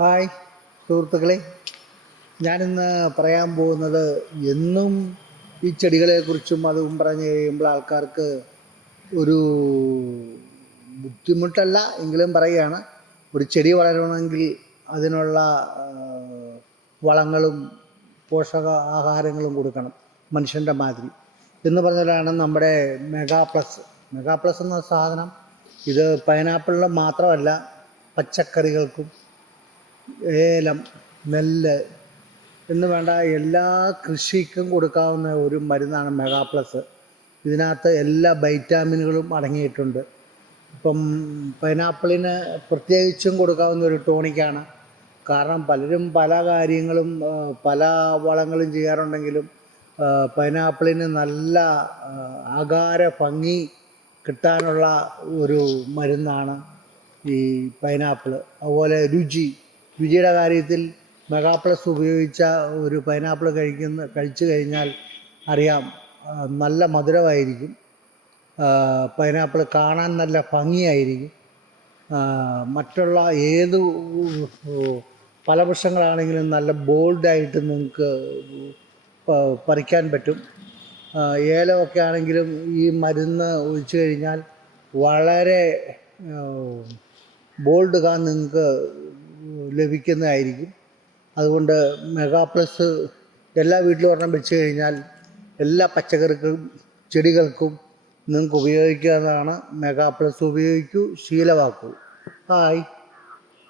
Hi സുഹൃത്തുക്കളെ. ഞാനിന്ന് പറയാൻ പോകുന്നത് എന്നും ഈ ചെടികളെക്കുറിച്ചും അതും പറഞ്ഞു കഴിയുമ്പോൾ ആൾക്കാർക്ക് ഒരു ബുദ്ധിമുട്ടല്ല എങ്കിലും പറയുകയാണ്. ഒരു ചെടി വളരണമെങ്കിൽ അതിനുള്ള വളങ്ങളും പോഷക ആഹാരങ്ങളും കൊടുക്കണം മനുഷ്യന്റെ മാതിരി. എന്ന് പറഞ്ഞതാണ് നമ്മുടെ മെഗാ പ്ലസ്. മെഗാ പ്ലസ് എന്ന സാധനം ഇത് പൈനാപ്പിളിന് മാത്രമല്ല പച്ചക്കറികൾക്കും ഏലം നെല്ല് എന്ന് വേണ്ട എല്ലാ കൃഷിക്കും കൊടുക്കാവുന്ന ഒരു മരുന്നാണ് മെഗാ പ്ലസ് ഇതിനകത്ത് എല്ലാ വൈറ്റാമിനുകളും അടങ്ങിയിട്ടുണ്ട്. ഇപ്പം പൈനാപ്പിളിന് പ്രത്യേകിച്ചും കൊടുക്കാവുന്ന ഒരു ടോണിക്കാണ്. കാരണം പലരും പല കാര്യങ്ങളും പല വളങ്ങളും ചെയ്യാറുണ്ടെങ്കിലും പൈനാപ്പിളിന് നല്ല ആകാര ഭംഗി കിട്ടാനുള്ള ഒരു മരുന്നാണ് ഈ പൈനാപ്പിൾ അതുപോലെ രുചി രുചിയുടെ കാര്യത്തിൽ മെഗാപ്ലസ് ഉപയോഗിച്ച ഒരു പൈനാപ്പിൾ കഴിക്കുന്ന കഴിച്ചു കഴിഞ്ഞാൽ അറിയാം നല്ല മധുരമായിരിക്കും. പൈനാപ്പിൾ കാണാൻ നല്ല ഭംഗിയായിരിക്കും. മറ്റുള്ള ഏത് ഫലവൃക്ഷങ്ങളാണെങ്കിലും നല്ല ബോൾഡായിട്ട് നിങ്ങൾക്ക് പറിക്കാൻ പറ്റും. ഏലമൊക്കെ ആണെങ്കിലും ഈ മരുന്ന് ഒഴിച്ചു കഴിഞ്ഞാൽ വളരെ ബോൾഡ് കാ നിങ്ങൾക്ക് ലഭിക്കുന്നതായിരിക്കും. അതുകൊണ്ട് മെഗാ പ്ലസ് എല്ലാ വീട്ടിലും ഒരെണ്ണം വെച്ച് കഴിഞ്ഞാൽ എല്ലാ പച്ചക്കറിക്കും ചെടികൾക്കും നിങ്ങൾക്ക് ഉപയോഗിക്കാവുന്നതാണ്. മെഗാ പ്ലസ് ഉപയോഗിക്കൂ ശീലമാക്കൂ. ഹായ്